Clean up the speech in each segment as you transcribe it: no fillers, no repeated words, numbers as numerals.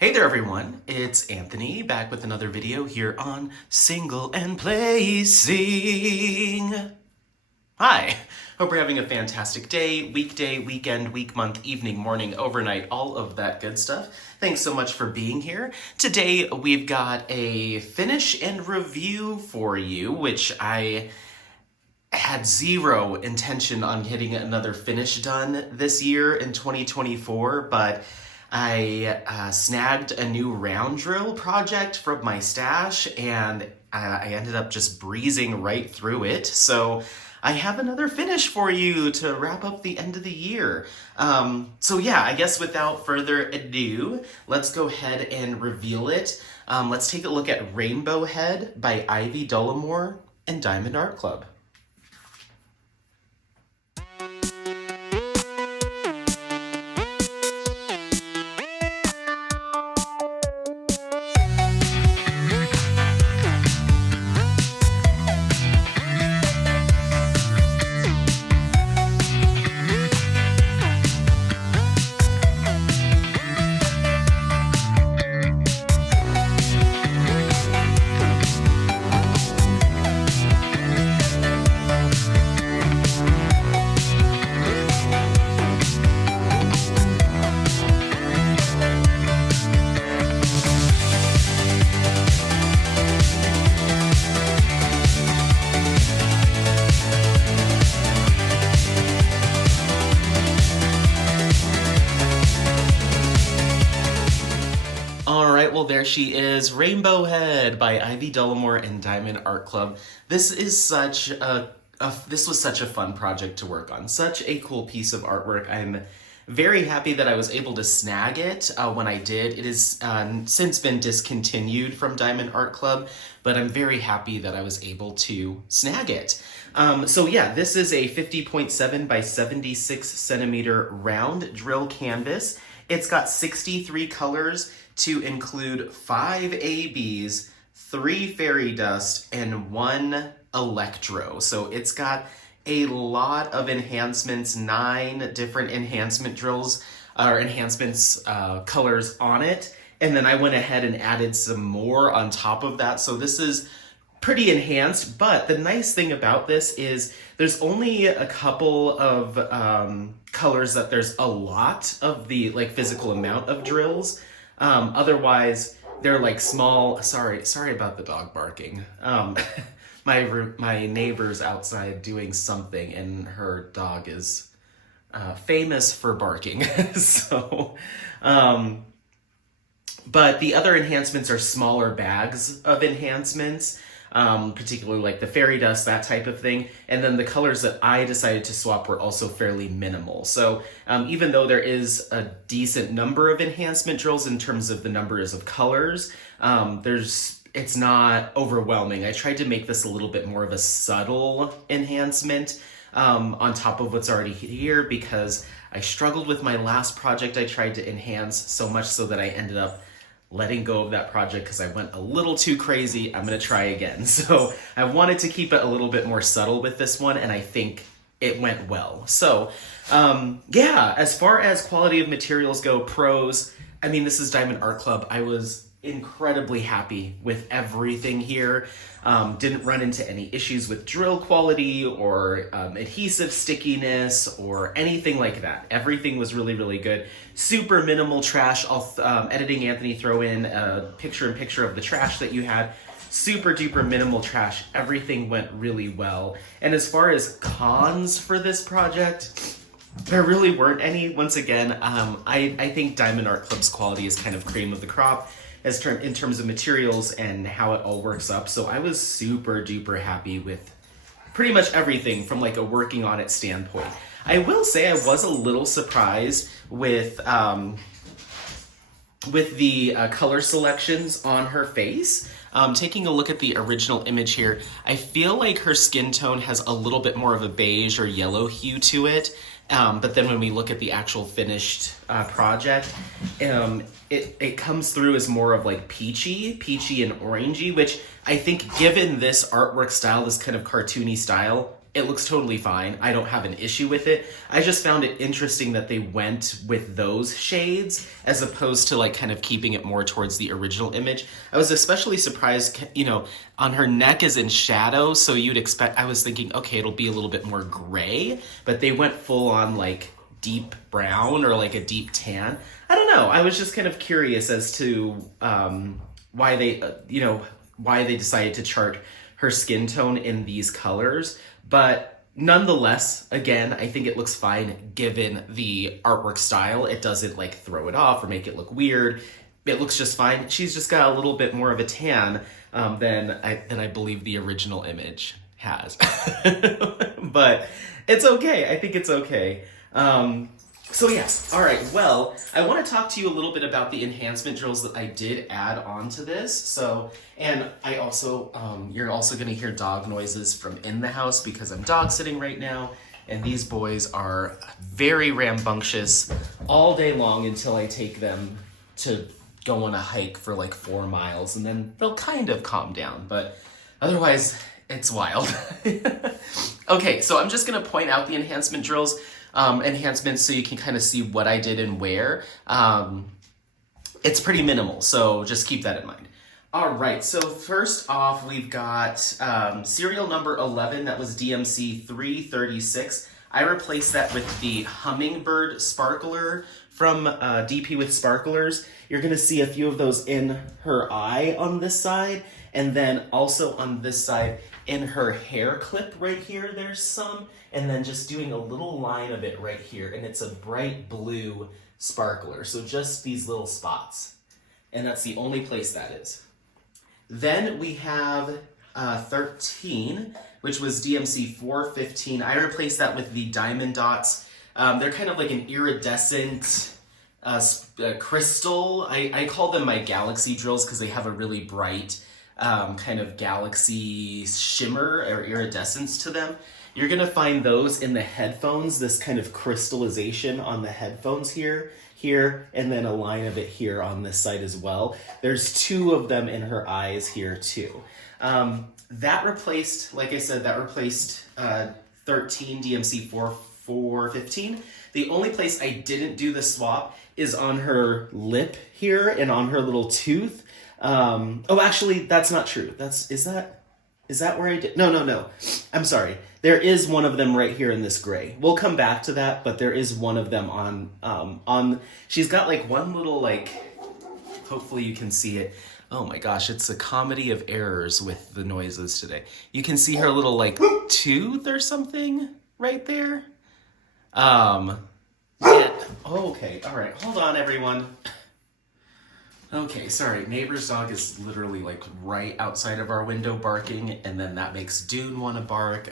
Hey there everyone, it's Anthony back with another video here on Single and Placing. Hi, hope you're having a fantastic day, weekday, weekend, week, month, evening, morning, overnight, all of that good stuff. Thanks so much for being here. Today we've got a finish and review for you, which I had zero intention on getting another finish done this year in 2024, but I snagged a new round drill project from my stash and I ended up just breezing right through it. So I have another finish for you to wrap up the end of the year. So yeah, I guess without further ado, let's go ahead and reveal it. Let's take a look at Rainbow Head by Ivy Dolamore and Diamond Art Club. Well, there she is, Rainbow Head by Ivy Dolamore and Diamond Art Club. This is this was such a fun project to work on. Such a cool piece of artwork. I'm very happy that I was able to snag it when I did. It has since been discontinued from Diamond Art Club, but I'm very happy that I was able to snag it. So yeah, this is a 50.7 by 76 centimeter round drill canvas. It's got 63 colors to include 5 ABs, 3 fairy dust, and 1 electro. So it's got a lot of enhancements, 9 different enhancement drills or enhancements colors on it. And then I went ahead and added some more on top of that. So this is pretty enhanced, but the nice thing about this is there's only a couple of colors that there's a lot of the physical amount of drills. Otherwise, they're like small. Sorry about the dog barking. My neighbor's outside doing something, and her dog is famous for barking. So, but the other enhancements are smaller bags of enhancements. Particularly like the fairy dust, that type of thing. And then the colors that I decided to swap were also fairly minimal. So even though there is a decent number of enhancement drills in terms of the numbers of colors, it's not overwhelming. I tried to make this a little bit more of a subtle enhancement on top of what's already here, because I struggled with my last project I tried to enhance so much so that I ended up letting go of that project because I went a little too crazy. I'm going to try again. So I wanted to keep it a little bit more subtle with this one, and I think it went well. So yeah, as far as quality of materials go, pros, I mean, this is Diamond Art Club. I was incredibly happy with everything here. Didn't run into any issues with drill quality or adhesive stickiness or anything like that. Everything was really, really good. Super minimal trash. I'll editing Anthony throw in a picture of the trash that you had. Super duper minimal trash. Everything went really well. And as far as cons for this project, there really weren't any. Once again, I think Diamond Art Club's quality is kind of cream of the crop in terms of materials and how it all works up. So I was super duper happy with pretty much everything from like a working on it standpoint. I will say I was a little surprised with the color selections on her face. Taking a look at the original image here, I feel like her skin tone has a little bit more of a beige or yellow hue to it. But then when we look at the actual finished project, it comes through as more of like peachy and orangey, which I think given this artwork style, this kind of cartoony style, it looks totally fine. I don't have an issue with it. I just found it interesting that they went with those shades as opposed to like kind of keeping it more towards the original image. I was especially surprised, you know, on her neck is in shadow, so you'd expect, I was thinking, okay, it'll be a little bit more gray, but they went full on like deep brown or like a deep tan. I don't know. I was just kind of curious as to why they, why they decided to chart her skin tone in these colors. But nonetheless, again, I think it looks fine given the artwork style. It doesn't like throw it off or make it look weird. It looks just fine. She's just got a little bit more of a tan than I believe the original image has. But it's okay. I think it's okay. So yeah, all right, well, I want to talk to you a little bit about the enhancement drills that I did add onto this. So, and I also, you're also going to hear dog noises from in the house because I'm dog sitting right now, and these boys are very rambunctious all day long until I take them to go on a hike for like 4 miles, and then they'll kind of calm down, but otherwise, it's wild. Okay, so I'm just going to point out the enhancement drills. Enhancements so you can kind of see what I did and where. It's pretty minimal, so just keep that in mind. All right, so first off, we've got serial number 11, that was DMC 336. I replaced that with the Hummingbird Sparkler from DP with Sparklers. You're gonna see a few of those in her eye on this side, and then also on this side in her hair clip right here, there's some, and then just doing a little line of it right here, and it's a bright blue sparkler, so just these little spots, and that's the only place that is. Then we have 13, which was DMC 415. I replaced that with the diamond dots. They're kind of like an iridescent crystal. I call them my galaxy drills because they have a really bright kind of galaxy shimmer or iridescence to them. You're gonna find those in the headphones, this kind of crystallization on the headphones here, and then a line of it here on this side as well. There's 2 of them in her eyes here too. That replaced, like I said, 13 DMC 415. The only place I didn't do the swap is on her lip here and on her little tooth. Oh, actually, that's not true. Is that where I did? No. I'm sorry. There is one of them right here in this gray. We'll come back to that, but there is one of them on, she's got like one little, like, hopefully you can see it. Oh my gosh, it's a comedy of errors with the noises today. You can see her little like tooth or something right there. Yeah. Okay, all right, hold on everyone. Okay, sorry, neighbor's dog is literally like right outside of our window barking, and then that makes Dune want to bark.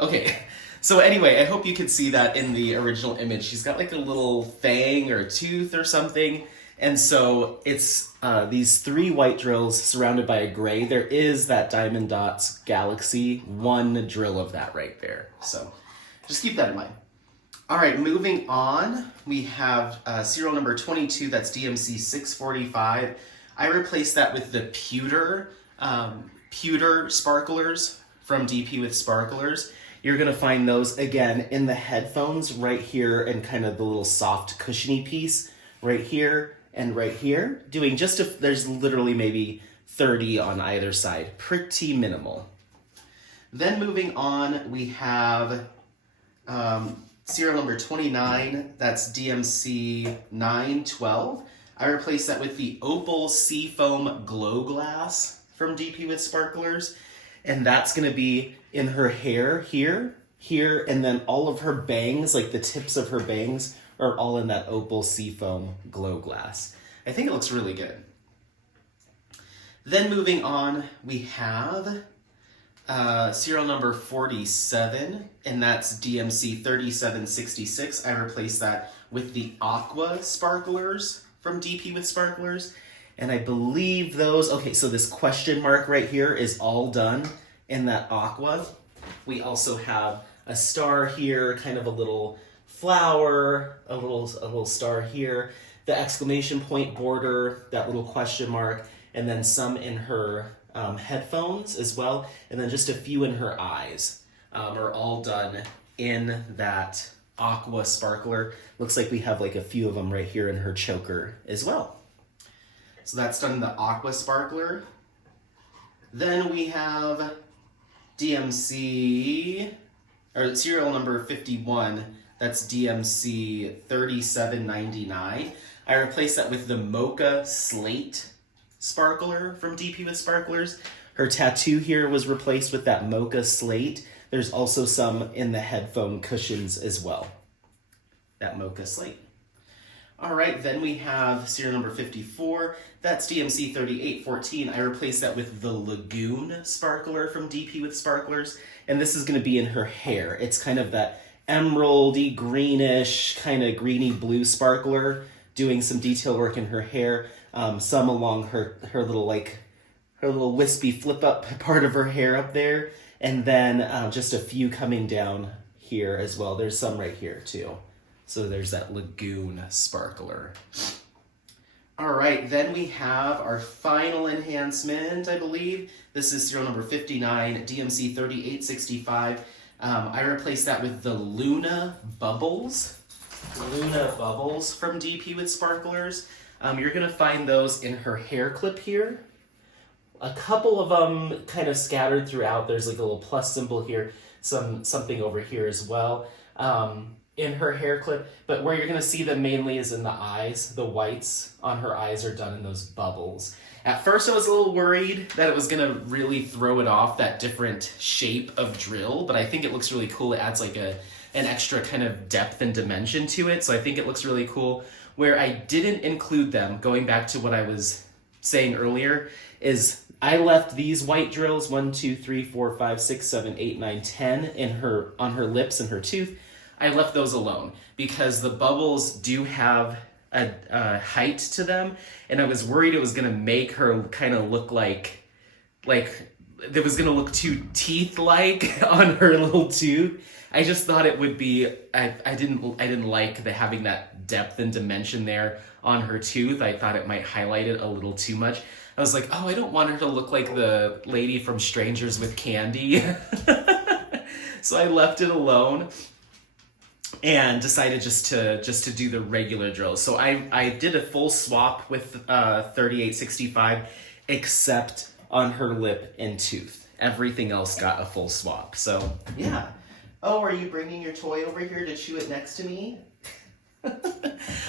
Okay, so anyway, I hope you could see that in the original image. She's got like a little fang or tooth or something, and so it's these 3 white drills surrounded by a gray. There is that Diamond Dots Galaxy, 1 drill of that right there. So just keep that in mind. All right, moving on, we have serial number 22, that's DMC 645. I replaced that with the pewter sparklers from DP with Sparklers. You're gonna find those, again, in the headphones right here and kind of the little soft cushiony piece right here and right here. Doing there's literally maybe 30 on either side, pretty minimal. Then moving on, we have serial number 29, that's DMC 912. I replaced that with the Opal Seafoam Glow Glass from DP with Sparklers. And that's gonna be in her hair here, and then all of her bangs, like the tips of her bangs, are all in that Opal Seafoam Glow Glass. I think it looks really good. Then moving on, we have serial number 47, and that's DMC 3766. I replaced that with the Aqua Sparklers from DP with Sparklers. And I believe those, okay, so this question mark right here is all done in that aqua. We also have a star here, kind of a little flower, a little star here, the exclamation point border, that little question mark, and then some in her headphones as well, and then just a few in her eyes are all done in that aqua sparkler. Looks like we have like a few of them right here in her choker as well. So that's done in the aqua sparkler. Then we have DMC, or serial number 51, that's DMC 3799. I replaced that with the Mocha Slate sparkler from DP with Sparklers. Her tattoo here was replaced with that Mocha Slate. There's also some in the headphone cushions as well. That Mocha Slate. All right, then we have serial number 54. That's DMC 3814. I replaced that with the Lagoon sparkler from DP with Sparklers. And this is going to be in her hair. It's kind of that emeraldy, greenish, kind of greeny blue sparkler, doing some detail work in her hair. Some along her little wispy flip up part of her hair up there. And then just a few coming down here as well. There's some right here too. So there's that Lagoon sparkler. All right, then we have our final enhancement, I believe. This is serial number 59, DMC 3865. I replaced that with the Luna Bubbles. Luna Bubbles from DP with Sparklers. You're gonna find those in her hair clip here. A couple of them kind of scattered throughout. There's like a little plus symbol here, something over here as well. In her hair clip, but where you're going to see them mainly is in the eyes. The whites on her eyes are done in those bubbles. At first I was a little worried that it was going to really throw it off, that different shape of drill, but I think it looks really cool. It adds like an extra kind of depth and dimension to it, so I think it looks really cool. Where I didn't include them, going back to what I was saying earlier, is I left these white drills, 1, 2, 3, 4, 5, 6, 7, 8, 9, 10 on her lips and her tooth. I left those alone because the bubbles do have a height to them, and I was worried it was going to make her kind of look like it was going to look too teeth-like on her little tooth. I just thought it would be, I didn't like having that depth and dimension there on her tooth. I thought it might highlight it a little too much. I was like, oh, I don't want her to look like the lady from Strangers with Candy. So I left it alone and decided just to do the regular drills. So I did a full swap with 3865, except on her lip and tooth. Everything else got a full swap. So yeah. Oh, are you bringing your toy over here to chew it next to me?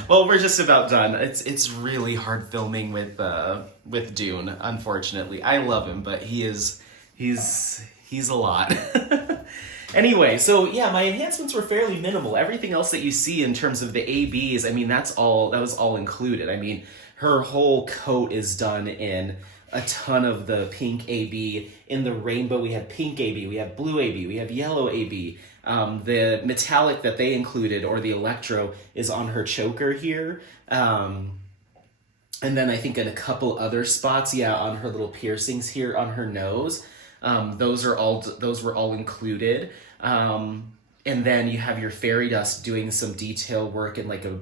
Well, we're just about done. It's really hard filming with Dune, unfortunately. I love him, but he's a lot. Anyway, so yeah, my enhancements were fairly minimal. Everything else that you see in terms of the ABs, I mean, that was all included. I mean, her whole coat is done in a ton of the pink AB. In the rainbow, we have pink AB, we have blue AB, we have yellow AB. The metallic that they included, or the electro, is on her choker here. And then I think in a couple other spots, yeah, on her little piercings here on her nose. Those were all included. And then you have your fairy dust doing some detail work in like a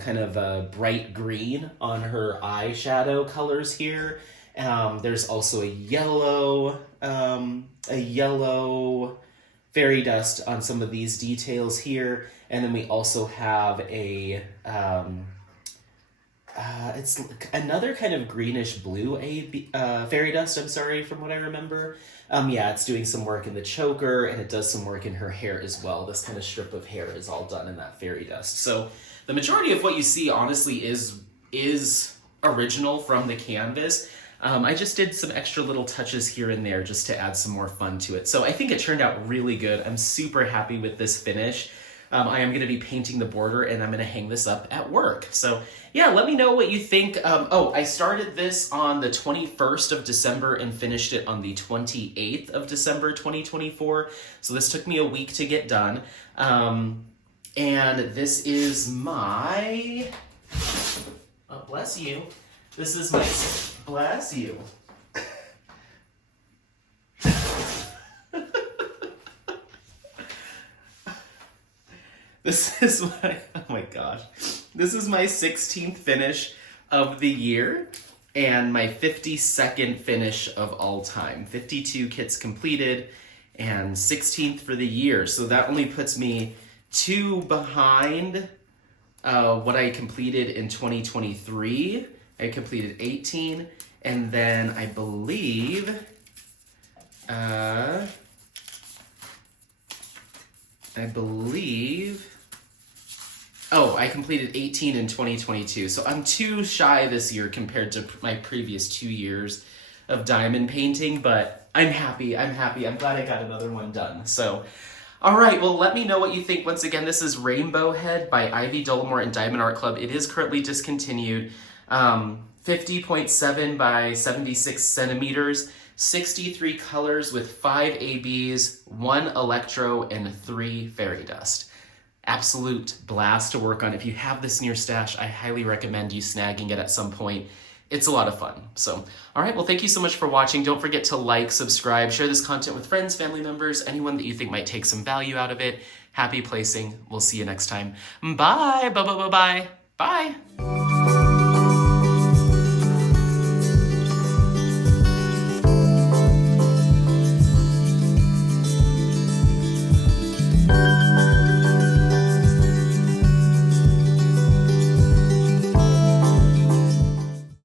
kind of a bright green on her eyeshadow colors here. There's also a yellow fairy dust on some of these details here. And then we also have it's another kind of greenish blue fairy dust, I'm sorry, from what I remember. Yeah, it's doing some work in the choker, and it does some work in her hair as well. This kind of strip of hair is all done in that fairy dust. So the majority of what you see, honestly, is original from the canvas. I just did some extra little touches here and there just to add some more fun to it. So I think it turned out really good. I'm super happy with this finish. I am going to be painting the border, and I'm going to hang this up at work. So yeah, let me know what you think. I started this on the 21st of December and finished it on the 28th of December 2024. So this took me a week to get done. And this is my... Oh, bless you. This is my... Bless you. This is my, oh my gosh. This is my 16th finish of the year. and my 52nd finish of all time. 52 kits completed and 16th for the year. So that only puts me 2 behind what I completed in 2023. I completed 18, and then I believe I completed 18 in 2022. So I'm 2 shy this year compared to my previous 2 years of diamond painting, but I'm happy. I'm glad I got another one done. So, all right, well, let me know what you think. Once again, this is Rainbow Head by Ivy Dolamore and Diamond Art Club. It is currently discontinued. 50.7 by 76 centimeters, 63 colors with 5 ABs, 1 electro, and 3 fairy dust. Absolute blast to work on. If you have this in your stash, I highly recommend you snagging it at some point. It's a lot of fun. So, all right, well, thank you so much for watching. Don't forget to like, subscribe, share this content with friends, family members, anyone that you think might take some value out of it. Happy placing. We'll see you next time. Bye. Bye.